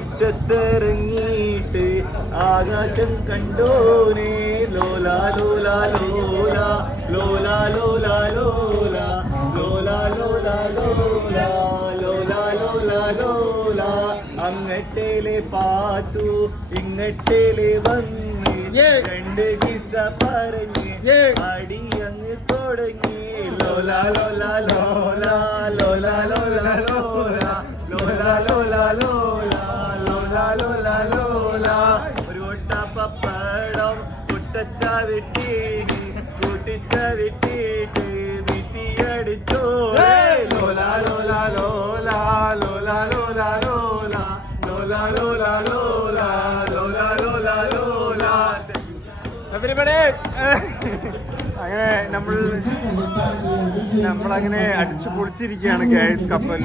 മുറ്റത്തിറങ്ങിയിട്ട് ആകാശം കണ്ടോനെ ലോല ലോല ലോല ലോല ലോല ലോല ലോല ലോല ലോല ലോല ലോല ലോല അങ്ങട്ടേലെ പാത്തു ഇങ്ങട്ടേലെ വന്ന് രണ്ട് കിസ പറഞ്ഞ് അടി അങ്ങ് തുടങ്ങി ലോല ലോല ലോല ലോല ലോല ലോല ലോല ലോല ലോല ലോല ലോല ലോല ഒരു കൊട്ട പപ്പടം കുട്ടച്ച വിട്ടി കൂട്ടിച്ച വിട്ടിട്ട് വിട്ടിയടിച്ചോ ലോല ലോല ലോല ലോല ലോല ലോല ലോല ലോല ലോല ലോല ലോല ലോല. അങ്ങനെ നമ്മളങ്ങനെ അടിച്ചു പൊളിച്ചിരിക്കുകയാണ് ഗൈസ് കപ്പൽ.